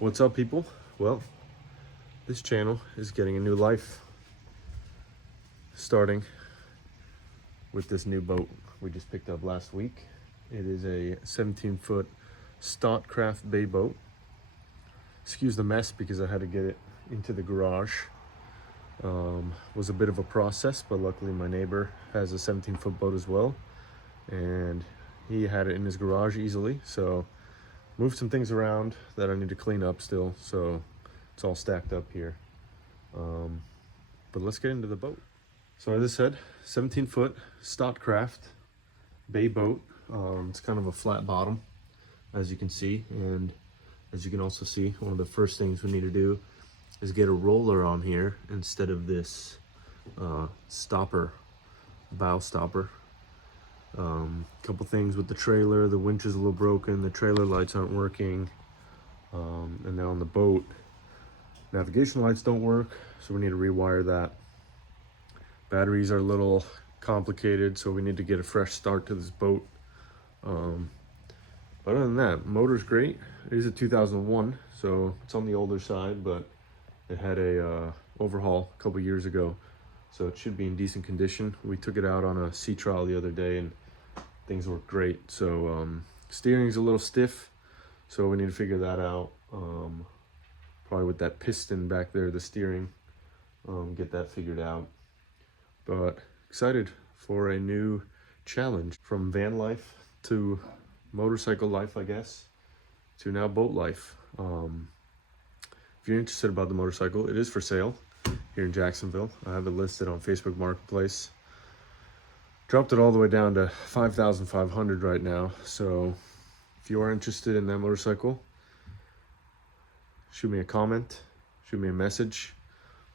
What's up, people? Well, this channel is getting a new life, starting with this new boat we just picked up last week. It is a 17-foot Stott Craft Bay Boat. Excuse the mess because I had to get it into the garage. Was a bit of a process, but luckily my neighbor has a 17-foot boat as well, and he had it in his garage easily. So moved some things around that I need to clean up still, so it's all stacked up here. But let's get into the boat. So as I said, 17-foot Stott Craft Bay Boat. It's kind of a flat bottom, as you can see, and as you can also see, one of the first things we need to do is get a roller on here instead of this stopper, bow stopper. Couple things with the trailer. The winch is a little broken, the trailer lights aren't working, and now on the boat, navigation lights don't work, so we need to rewire that. Batteries are a little complicated, so we need to get a fresh start to this boat. But other than that, motor's great. It is a 2001, so it's on the older side, but it had a overhaul a couple years ago, so it should be in decent condition. We took it out on a sea trial the other day and things work great. So steering's a little stiff, so we need to figure that out. Probably with that piston back there, the steering, get that figured out. But excited for a new challenge, from van life to motorcycle life, I guess, to now boat life. If you're interested about the motorcycle, it is for sale here in Jacksonville. I have it listed on Facebook Marketplace. Dropped it all the way down to $5,500 right now. So if you are interested in that motorcycle, shoot me a comment, shoot me a message.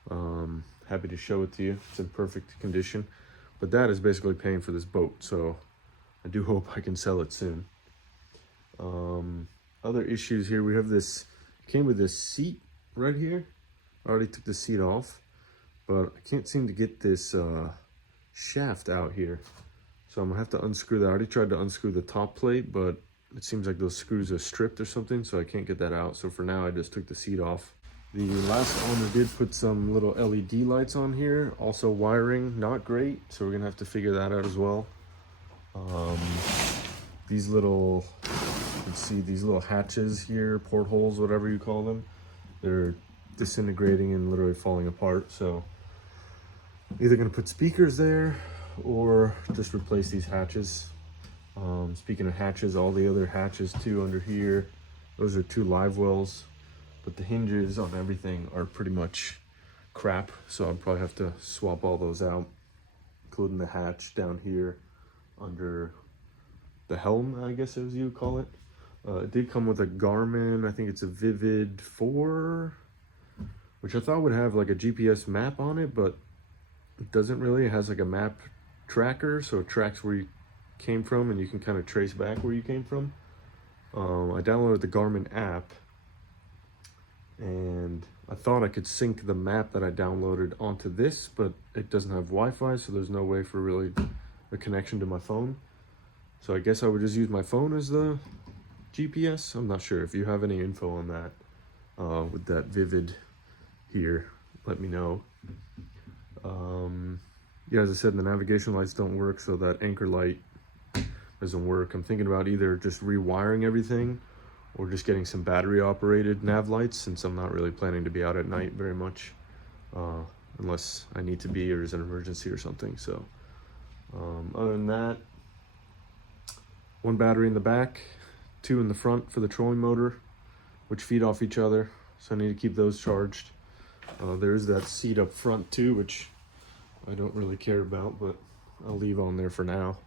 Happy to show it to you. It's in perfect condition. But that is basically paying for this boat, so I do hope I can sell it soon. Other issues here, we have this, came with this seat right here. I already took the seat off, but I can't seem to get this shaft out here. So I'm gonna have to unscrew that. I already tried to unscrew the top plate, but it seems like those screws are stripped or something, so I can't get that out. So for now, I just took the seat off. The last owner did put some little LED lights on here. Also wiring, not great, so we're gonna have to figure that out as well. These little, you can see these little hatches here, portholes, whatever you call them, they're disintegrating and literally falling apart. So either gonna put speakers there or just replace these hatches. Speaking of hatches, all the other hatches too under here, those are 2 live wells, but the hinges on everything are pretty much crap, so I'll probably have to swap all those out, including the hatch down here under the helm, I guess as you call it. It did come with a Garmin, I think it's a Vivid 4, which I thought would have like a GPS map on it, but it doesn't really. It has like a map tracker, so it tracks where you came from and you can kind of trace back where you came from. I downloaded the Garmin app, and I thought I could sync the map that I downloaded onto this, but it doesn't have Wi-Fi, so there's no way for really a connection to my phone. So I guess I would just use my phone as the GPS. I'm not sure. If you have any info on that, with that Vivid here, let me know. Yeah, as I said, the navigation lights don't work, so that anchor light doesn't work. I'm thinking about either just rewiring everything or just getting some battery operated nav lights, since I'm not really planning to be out at night very much, unless I need to be or is an emergency or something. So other than that, 1 battery in the back, 2 in the front for the trolling motor, which feed off each other, so I need to keep those charged. There's that seat up front too, which I don't really care about, but I'll leave on there for now.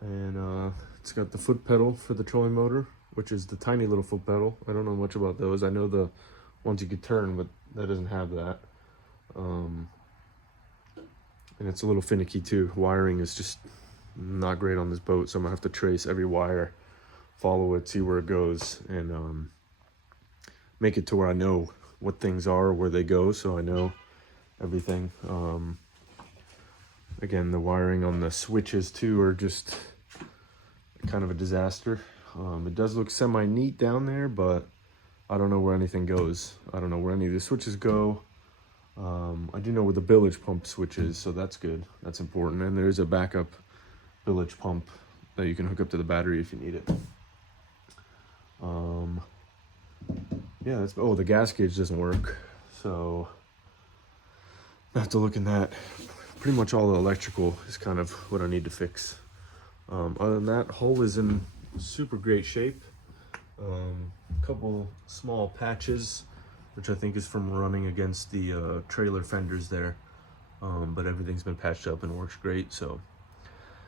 And it's got the foot pedal for the trolling motor, which is the tiny little foot pedal. I don't know much about those. I know the ones you could turn, but that doesn't have that. And it's a little finicky too. Wiring is just not great on this boat, so I'm gonna have to trace every wire, follow it, see where it goes, and make it to where I know what things are, where they go, so I know everything. Again, the wiring on the switches too are just kind of a disaster. It does look semi-neat down there, but I don't know where anything goes. I don't know where any of the switches go. I do know where the bilge pump switch is, so that's good. That's important. And there's a backup bilge pump that you can hook up to the battery if you need it. Yeah, that's, oh, the gas gauge doesn't work, so I have to look in that. Pretty much all the electrical is kind of what I need to fix. Other than that, hull is in super great shape. A couple small patches, which I think is from running against the trailer fenders there. But everything's been patched up and works great, so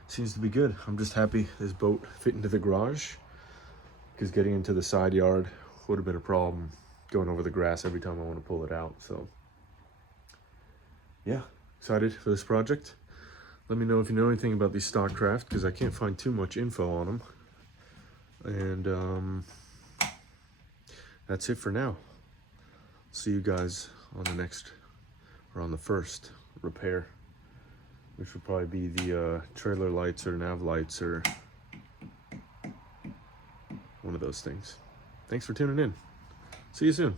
seems to be good. I'm just happy this boat fit into the garage, because getting into the side yard would have been a problem going over the grass every time I want to pull it out. So yeah, excited for this project. Let me know if you know anything about these Stott Craft, because I can't find too much info on them. And that's it for now. See you guys on the next, or on the first repair, which will probably be the trailer lights or nav lights or one of those things. Thanks for tuning in. See you soon.